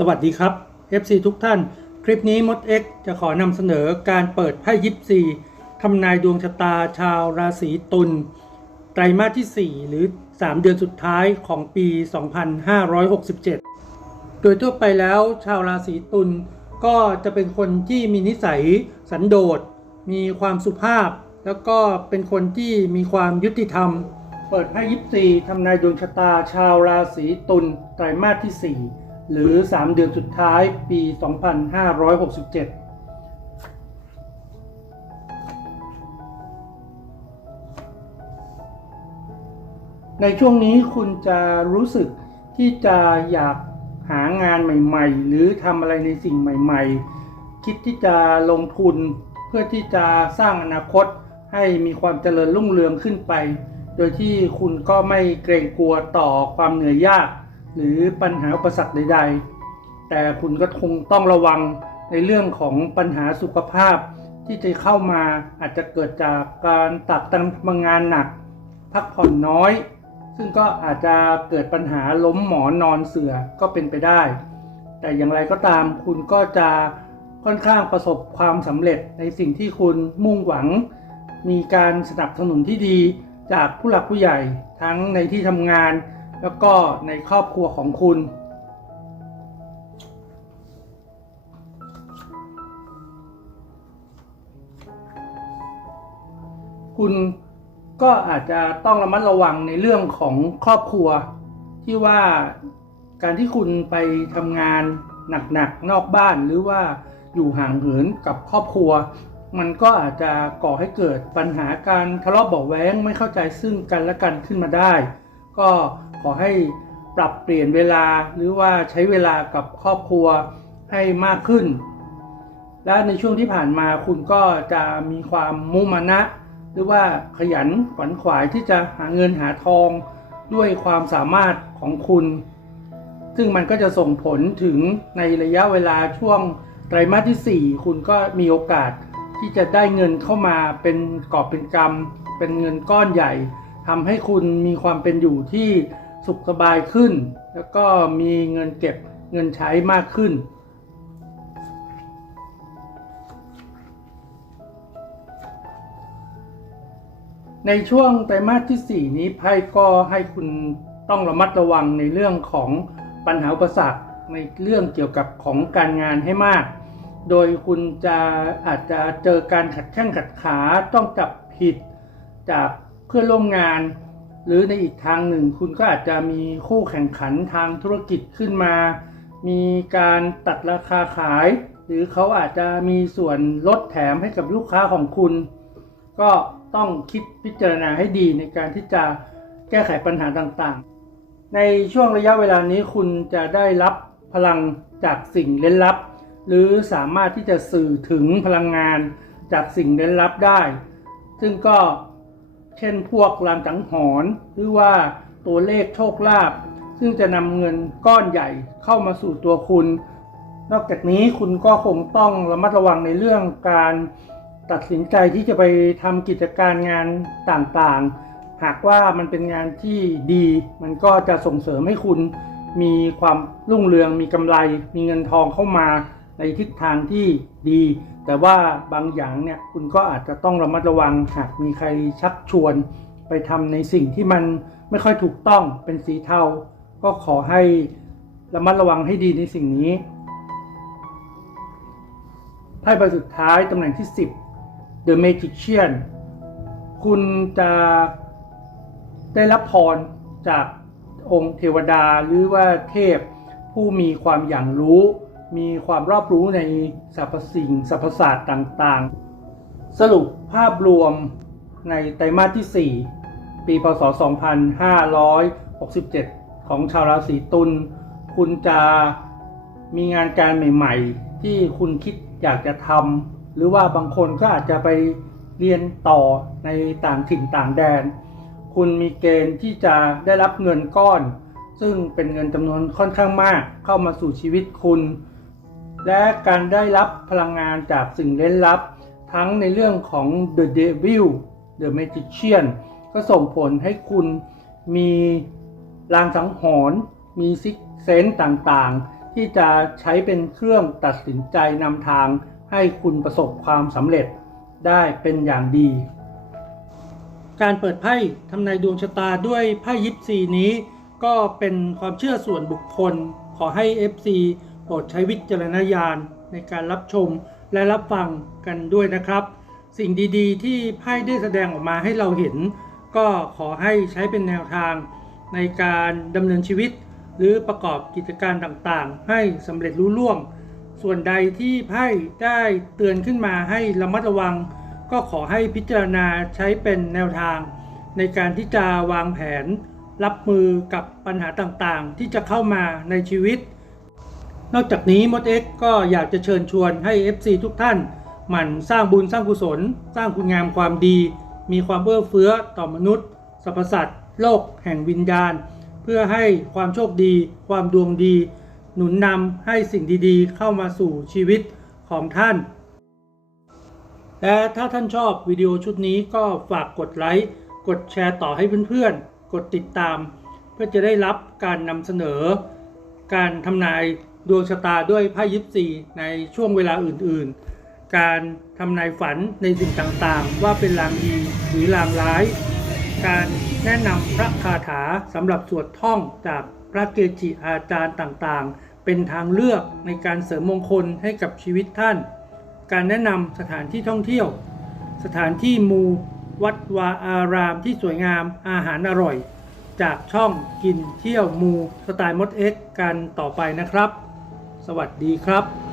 สวัสดีครับ FC ทุกท่าน คลิปนี้มด X จะขอนำเสนอการเปิดไพ่ยิปซีทำนายดวงชะตาชาวราศีตุลไตรมาสที่ 4 หรือ 3 เดือนสุดท้ายของปี 2567 โดยทั่วไปแล้วชาวราศีตุลก็จะเป็นคนที่มีนิสัยสันโดษ มีความสุภาพ แล้วก็เป็นคนที่มีความยุติธรรม เปิดไพ่ยิปซีทำนายดวงชะตาชาวราศีตุลไตรมาสที่ 4 หรือ 3 เดือนสุดท้ายปี 2567ในช่วงนี้คุณจะรู้สึกที่จะอยากหางานใหม่ ๆ หรือทำอะไรในสิ่งใหม่ ๆ คิดที่จะลงทุนเพื่อที่จะสร้างอนาคตให้มีความเจริญรุ่งเรืองขึ้นไป โดยที่คุณก็ไม่เกรงกลัวต่อความเหนื่อยยาก หรือปัญหาอุปสรรคใด ๆ แต่คุณก็คงต้องระวังในเรื่องของปัญหาสุขภาพ ที่จะเข้ามาอาจจะเกิดจากการตัดตำทำงานหนัก พักผ่อนน้อย ซึ่งก็อาจจะเกิดปัญหาล้มหมอนนอนเสือก็เป็นไปได้ แต่อย่างไรก็ตามคุณก็จะค่อนข้างประสบความสำเร็จในสิ่งที่คุณมุ่งหวัง มีการสนับสนุนที่ดีจากผู้หลักผู้ใหญ่ทั้งในที่ทำงาน แล้วก็ในครอบครัวของคุณ คุณก็อาจจะต้องระมัดระวังในเรื่องของครอบครัว ที่ว่าการที่คุณไปทำงานหนักๆนอกบ้านหรือว่าอยู่ห่างเหินกับครอบครัว มันก็อาจจะก่อให้เกิดปัญหาการทะเลาะเบาะแว้งไม่เข้าใจซึ่งกันและกันขึ้นมาได้ ก็ขอให้ปรับเปลี่ยนเวลาหรือว่าใช้เวลากับครอบครัวให้มากขึ้น และในช่วงที่ผ่านมาคุณก็จะมีความมุมานะ หรือว่าขยันขวัญขวายที่จะหาเงินหาทองด้วยความสามารถของคุณ ซึ่งมันก็จะส่งผลถึงในระยะเวลาช่วงไตรมาสที่ 4 คุณก็มีโอกาสที่จะได้เงินเข้ามาเป็นกอบเป็นกำเป็นเงินก้อนใหญ่ ทำให้คุณมีความเป็นอยู่ที่สุขสบายขึ้น แล้วก็มีเงินเก็บเงินใช้มากขึ้น ในช่วงไตรมาสที่ 4 นี้ไพ่ก็ให้คุณต้องระมัดระวังในเรื่องของปัญหาอุปสรรคในเรื่องเกี่ยวกับของการงานให้มาก โดยคุณจะอาจจะเจอการขัดแข้งขัดขาต้องจับผิดจาก เพื่อนร่วมงาน หรือในอีกทางหนึ่ง คุณก็อาจจะมีคู่แข่งขันทางธุรกิจขึ้นมา มีการตัดราคาขาย หรือเขาอาจจะมีส่วนลดแถมให้กับลูกค้าของคุณ ก็ต้องคิดพิจารณาให้ดีในการที่จะแก้ไขปัญหาต่างๆ ในช่วงระยะเวลานี้คุณจะได้รับพลังจากสิ่งเล้นลับ หรือสามารถที่จะสื่อถึงพลังงานจากสิ่งเล้นลับได้ ซึ่งก็ เช่นพวกลางจังหรณ์หรือว่าตัวเลขโชคลาภซึ่งจะนำเงินก้อนใหญ่เข้ามาสู่ตัวคุณ นอกจากนี้คุณก็คงต้องระมัดระวังในเรื่องการตัดสินใจที่จะไปทำกิจการงานต่างๆ หากว่ามันเป็นงานที่ดี มันก็จะส่งเสริมให้คุณมีความรุ่งเรืองมีกำไร มีเงินทองเข้ามา ในทิศทางที่ดี แต่ว่าบางอย่างเนี่ยคุณก็อาจจะต้องระมัดระวังหากมีใครชักชวน ไปทำในสิ่งที่มันไม่ค่อยถูกต้องเป็นสีเทา ก็ขอให้ระมัดระวังให้ดีในสิ่งนี้ไพ่ใบสุดท้ายตำแหน่งที่ 10 The Magician คุณจะได้รับพรจากองค์เทวดาหรือว่าเทพผู้มีความอย่างรู้ มีความรอบรู้ในสรรพสิ่งสรรพศาสตร์ต่างๆ สรุปภาพรวมในไตรมาสที่ 4 ปีพศ 2567 ของชาวราศีตุลคุณจะมีงานการใหม่ๆ ที่คุณคิดอยากจะทำหรือว่าบางคนก็อาจจะไปเรียนต่อในต่างถิ่นต่างแดน คุณมีเกณฑ์ที่จะได้รับเงินก้อน ซึ่งเป็นเงินจำนวนค่อนข้างมากเข้ามาสู่ชีวิตคุณ และการได้รับพลังงานจากสิ่งเร้นลับ ทั้งในเรื่องของ The Devil The Magician ก็ส่งผลให้คุณมีลางสังหรณ์มีซิกเซนต์ต่างๆที่ที่จะใช้เป็นเครื่องตัดสินใจนำทางให้คุณประสบความสำเร็จได้เป็นอย่างดี การเปิดไพ่ทำนายดวงชะตาด้วยไพ่ยิปซีนี้ ก็เป็นความเชื่อส่วนบุคคลขอให้ FC โปรดใช้วิจารณญาณในการรับชมและรับฟังกันด้วยนะครับ สิ่งดีๆ ที่ไพ่ได้แสดงออกมาให้เราเห็น ก็ขอให้ใช้เป็นแนวทางในการดำเนินชีวิต หรือประกอบกิจการต่างๆ ให้สำเร็จรุ่ล่วง ส่วนใดที่ไพ่ได้เตือนขึ้นมาให้ระมัดระวัง ก็ขอให้พิจารณาใช้เป็นแนวทาง ในการที่จะวางแผน รับมือกับปัญหาต่างๆ ที่จะเข้ามาในชีวิต นอกจากนี้มดเอ็กก็อยากจะเชิญชวนให้ FC ทุกท่าน หมั่นสร้างบุญสร้างกุศล สร้างคุณงามความดี มีความเอื้อเฟื้อต่อมนุษย์สรรพสัตว์โลกแห่งวิญญาณ เพื่อให้ความโชคดี ความดวงดี หนุนนำให้สิ่งดีๆ เข้ามาสู่ชีวิตของท่าน และถ้าท่านชอบวิดีโอชุดนี้ก็ฝากกดไลค์กดแชร์ต่อให้เพื่อนๆ กดติดตาม เพื่อจะได้รับการนำเสนอ การทำนาย ดวงชะตาด้วยไพ่ยิปซีในช่วงเวลาอื่นๆ การทำนายฝันในสิ่งต่างๆ ว่าเป็นลางดีหรือลางร้าย การแนะนำพระคาถาสำหรับสวดท่องจากพระเกจิอาจารย์ต่างๆ เป็นทางเลือกในการเสริมมงคลให้กับชีวิตท่าน การแนะนำสถานที่ท่องเที่ยว สถานที่มู วัดวาอารามที่สวยงามอาหารอร่อย จากช่องกินเที่ยวมู สไตล์มดเอ็กกันต่อไปนะครับ สวัสดีครับ